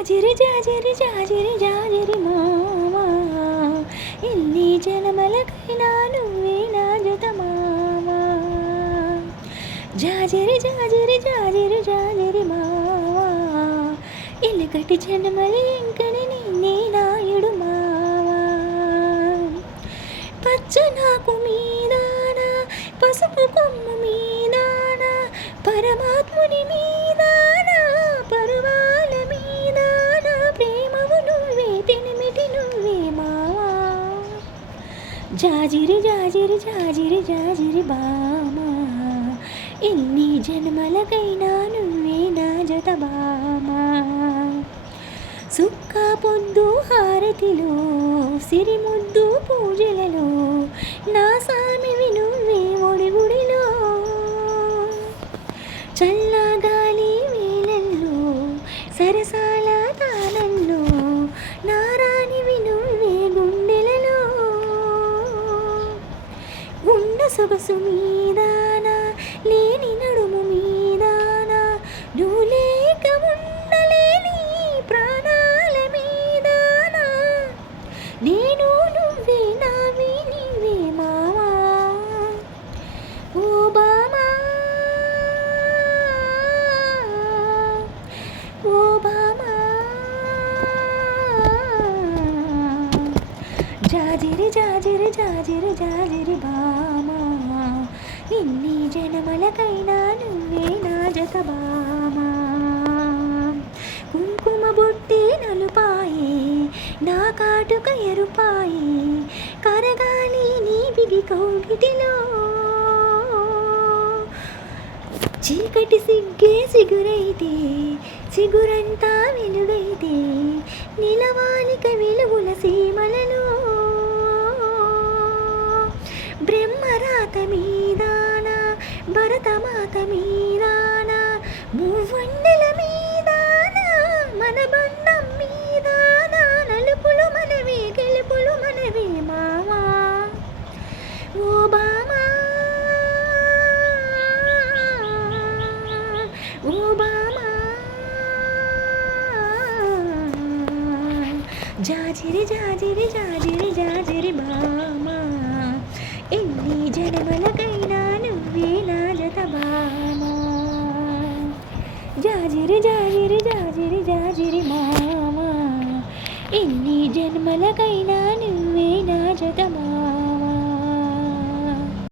జాజిరి జాజిరి జాజిరి జాజిరి మావా, ఎన్ని జన్మలకైనా నువ్వే నా జత మావా. జాజిరి జాజిరి జాజిరి జాజిరి మావా, ఎలుకటి జన్మలి ఇంకని నిన్నే నాయుడు మావా. పచ్చనాకు మీదానా పసుపు కొమ్ము మీదానా పరమాత్ముని మీదానా పర్వాల మీదానా ప్రేమవు నువ్వే పెనిమిటి నువ్వే మావా. జాజిరి జాజిరి జాజిరి జాజిరి బామా, ఎన్ని జన్మలకైనా నువ్వే నా జత బామా. సుక్క పొద్దు హారతిలో సిరిముద్దు పూజలలో నా సామివి నువ్వే ఒడిగుడిలో. చల్లగాలి వేలల్లో సరసాల తాళల్లో నారాణివి నువ్వే గుండెలలో. గుండె సొగసు మీదానా లేని నడుము మీదానా నువ్వు లేక ఉండలేని ప్రాణాల మీదానా నేను నువ్వే నావి నీవే మావా. ఓ బామా ఓ బామా. జాజిరి జాజిరి జాజిరి జాజిరి బామా, ఎన్ని జన్మలకైనా నువ్వే నా జత బామా. కుంకుమ బొట్టి నలుపాయి నా కాటుక ఎరుపాయి కరగాలి నీ బిగి కౌగిటిలో. చీకటి సిగ్గే సిగురైతే సిగురంతా వెలుగైతే నిలవాలిక వెలుగుల సీమలలో. బ్రహ్మరాత మీదానా భరతమాత మీదానా మూవన్నెల మీదానా మన బంధం మీదానా నలుపులు మనవే గెలుపులు మనవే మావా. ఓ బామా ఓ బామా. జాజిరి జాజిరి జాజిరి జాజిరి బామా, ఎన్ని జన్మలకైనా నువ్వే నా జత బామా. జాజిరి జాజిరి జాజిరి జాజిరి మామా, ఎన్ని జన్మలకైనా నువ్వే నా జత మామా.